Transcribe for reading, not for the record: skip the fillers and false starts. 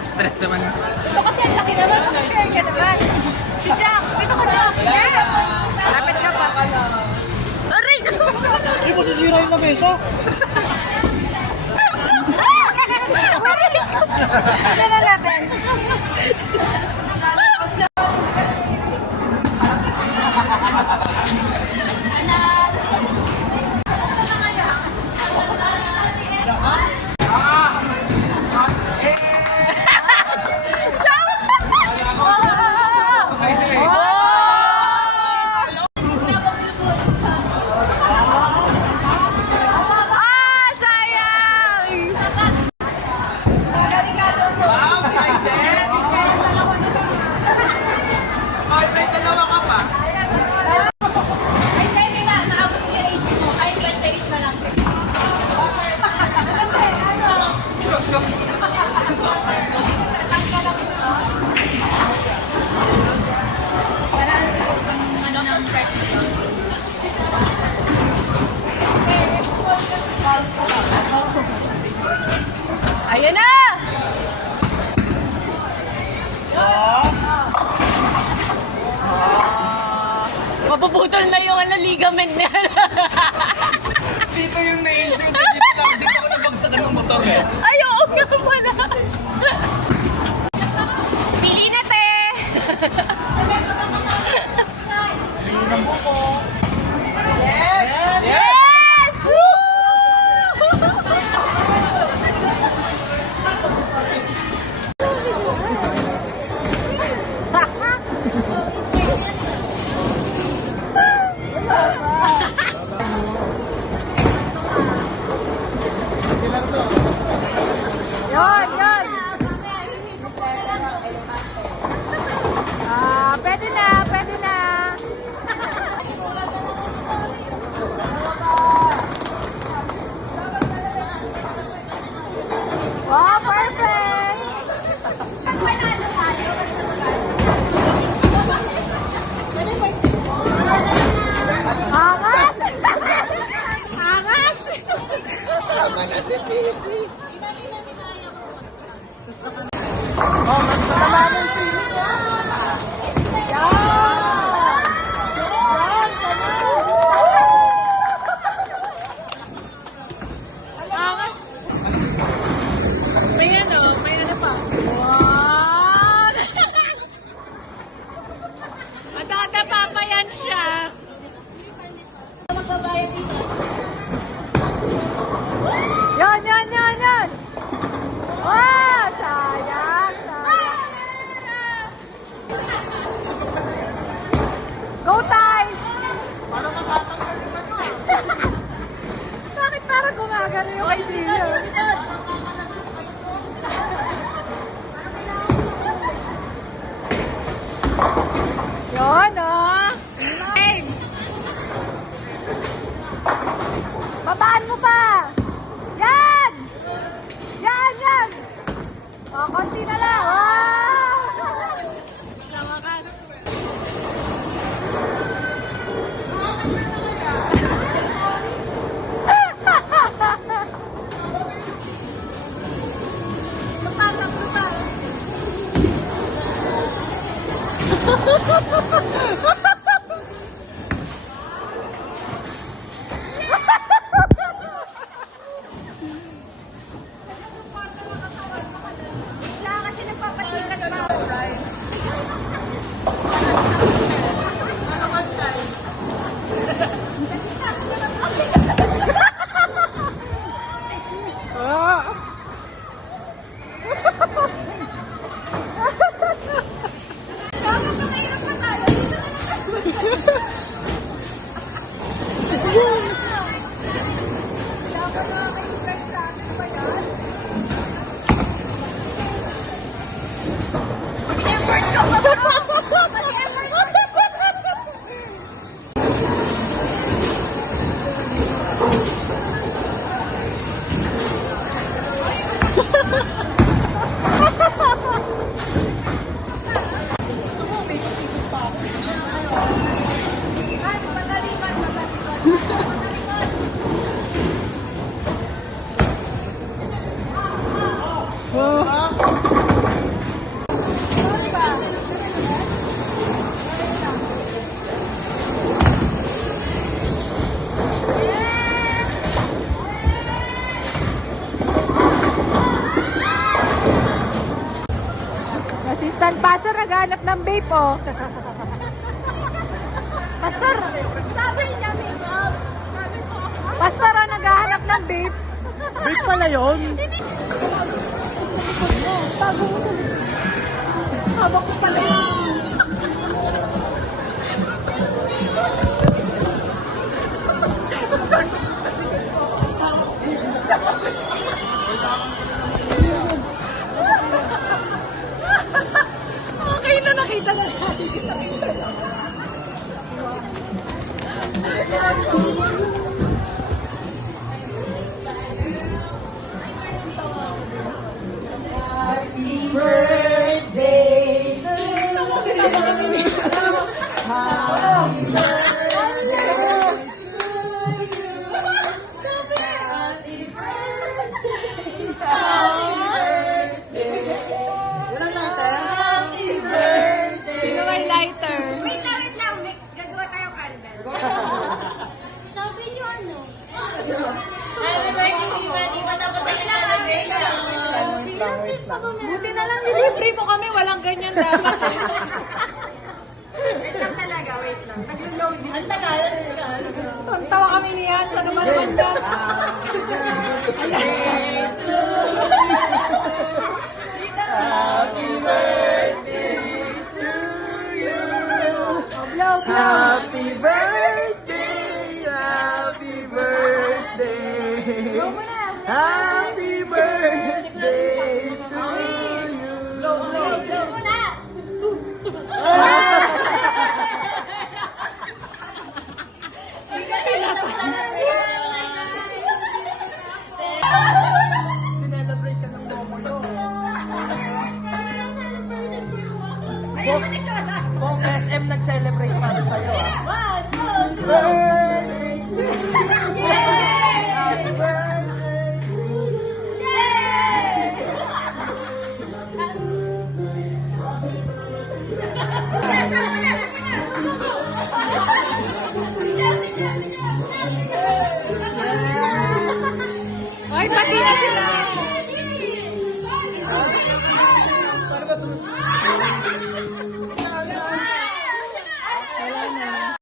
Stress naman. Ito kasi ang laki naman. Share ka naman. Si Jack, dito ka Jack. Lapit ka pa. Aray ko! Hindi mo sisira yung lamesa. Ano na natin? Ayan na! Mapuputol na yung ligament niya. Dito yung na-injured. Dito ako nabagsakan ng motor eh. Ay, oo nga pala. Pili na, te! Pili ng buko. Yes! Yes! Woo! Yan, yan. Pwede na, pwede na. Wow, perfect. Angas. Angas. Tama natin, Casey. Oh, mas matama na yung sili niya. Yan! Yan, Angas. May ano pa. Wow! Matadapa pa yan siya. Magbabayad dito. Yan, yan, yan, yan. Wow! Sayang, sayang. Go time! Para matatanggal yung ano eh. Bakit parang gumagano yung kaibigan? Yun, oh! Hey! Babaan mo pa! Yan! Yan, yan! O, konti na lang. Wow! Sa wakas. Wala kasi nagpapasikat pa. Bakit mahirap pa tayo? Dapat nakaka-strike sa akin pa yan. Mag-effort ka pa ba? Mag-effort ka pa. naghahanap ng vape, oh. Pastor! Sabi niya, makeup. Sabi ko, Pastor, naghahanap ng vape. Bait pala yun. Bago mo sa Habang ko pala yun. Okay na, nakita na natin. Sino may lighter? Wait lang. Gagawa tayo candle. Sabi niyo ano? Happy birthday, Viva. Di ba tapos tayo na Buti na lang nilibre mo kami, walang ganyan dapat. Wait lang talaga, wait lang. Nag-load din. Ang tagal. Ang tawa kami niyan, sa naman naman dyan. Blow, blow. Happy birthday, happy birthday. Blow mo na. Happy birthday to you. Blow mo na. Sinelebrate ka ng momo yun. Kung SM nag-celebrate para sa'yo, ah. 1, 2, 3. Birthday to you. Happy birthday to you. Ay, pati na sila.